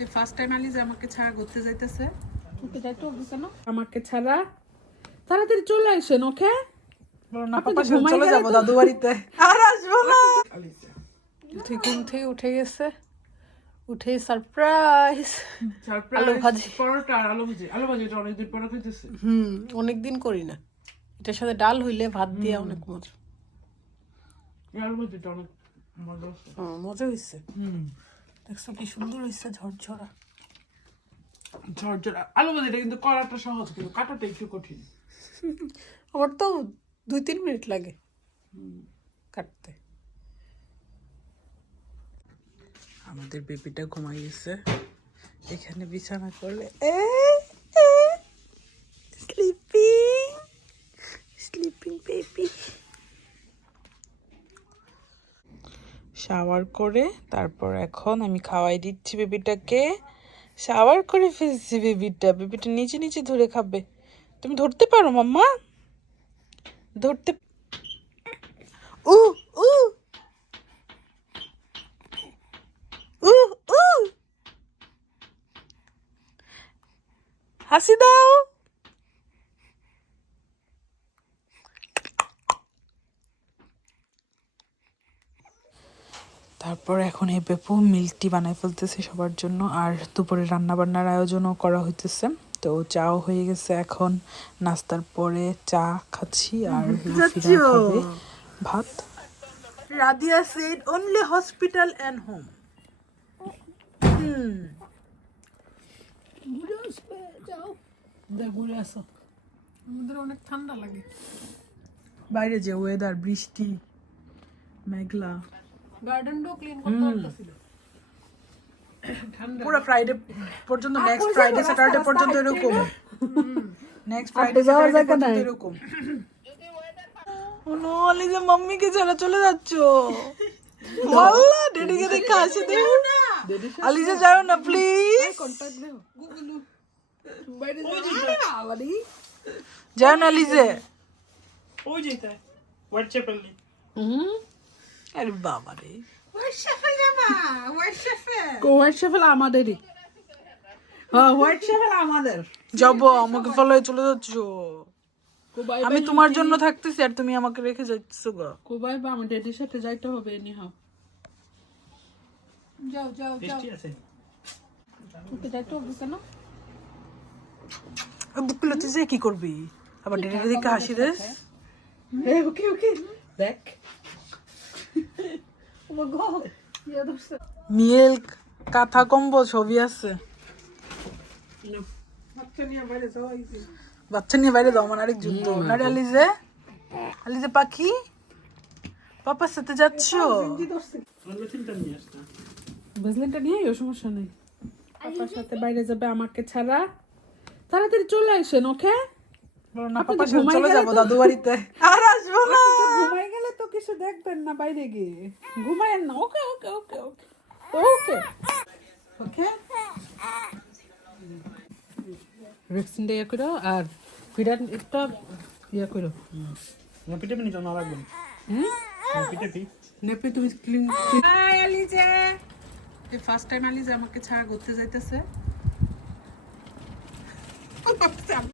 এই first time আলি আমাকে ছাড়া ঘুরতে যাইতেছে। যাইতে কেন আমাকে ছাড়া তাড়াতাড়ি চলে আসেন ওকে? না আপনি তো পাপার সাথে ঘুমাই চলে যাব দাদু বাড়িতে। আর আসব না। উঠে ঘুম থেকে উঠে গেছে। উঠে সারপ্রাইজ আলু ভাজি। পরোটা আলু ভাজি। আলু ভাজিটা অনেকদিন পরে খাইতেছে। হুম অনেকদিন করি না। এটার সাথে ডাল হইলে ভাত দিয়ে অনেক মজা। আলু ভাজিটা অনেক মজা হুম, মজা হয়েছে দেখছ কি সুন্দর হয়েছে ঝরঝরা। ঝরঝরা। আলু ভাজিটা কিন্তু করাটা সহজ কিন্তু কাটাটা একটু কঠিন। আমার তো দুই তিন মিনিট লাগে কাটতে। আমাদের বেবিটা ঘুমাই গেছে। এখানে বিছানা করলে স্লিপিং স্লিপিং বেবি শাওয়ার করে, তারপর এখন আমি খাওয়াই দিচ্ছি বেবিটাকে। শাওয়ার করে ফেলছি বেবিটা বেবিটা নিচে নিচে ধরে খাবে। তুমি ধরতে পারো, মাম্মা? ধরতে উ। উ উ। হাসি দাও। তারপর এখন এই পেপু মিল্ক টি বানাই ফেলতেছে সবার জন্য আর দুপুরে রান্না বান্নার আয়োজনও করা হইতেছে। তো চাও হয়ে গেছে এখন নাস্তার পরে চা খাচ্ছি আর রুফিরা খাবে ভাত। Radia said only hospital and home. আমাদের অনেক ঠান্ডা লাগে। বাইরে যে ওয়েদার বৃষ্টি মেঘলা। গার্ডেনটাও ক্লিন করতে পারতেছিল। পুরো ফ্রাইডে পর্যন্ত নেক্সট ফ্রাইডে স্যাটারডে পর্যন্ত এরকম। নেক্সট ফ্রাইডে যাওয়ার স্যাটারডে জায়গা পর্যন্ত নাই। এরকম নো আলিজা মাম্মিকে ছেড়ে চলে যাচ্ছ। আল্লাহ ডেডিকে দেখে হাসি দেবো আলিজা যাও না প্লিজ যাও। না আলিজে ওই যেটা হোয়াইট চ্যাপেল আরে বাবা রে। হোয়াইট চ্যাপেল আমাদেরই। হ্যাঁ হোয়াইট চ্যাপেল আমাদের যাব আমাকে ফলো চলে যাচ্ছ। আমি তোমার জন্য থাকতেছি আর তুমি আমাকে রেখে যাচ্ছ গো। কোবাই বা আমার ডেডির সাথে যাইতে হবে এনিহাও যাও যাও যাও। ওকে যাইতে হবে কেন? তুই যে কি করবি? আবার ডেডির দিকে হাসি রে ওকে ওকে। দেখ। মিল্ক কাঁথা কম্বল সবই আছে। বাচ্চা নিয়ে বাইরে যাওয়া ইজি বাচ্চা নিয়ে বাইরে দাও মানে আরেক যুদ্ধ। নারে আলিজে? আলিজে পাখি? পাপার সাথে যাচ্ছ? ব্রেসলেটটা নিয়ে আইও সমস্যা নেই। পাপার সাথে বাইরে যাবে আমাকে ছাড়া। তাড়াতাড়ি চলে আসেন ওকে? না আপনি পাপার সাথে ঘুমাই চলে গেলে যাব তো- দাদু বাড়িতে। আর আসব কিছু দেখবেন না বাইরে গিয়ে। ঘুমায়েন না। ওকে ওকে ওকে ওকে। ওকে। ওকে? ইয়ে করো আর পিঠার একটা ইয়ে করো। লাগবে। হ্যাঁ? পি তুমি ক্লিন হাই আলিজা। এই ফার্স্ট টাইম আলিজা আমাকে ছাড়া ঘুরতে যাইতেছে।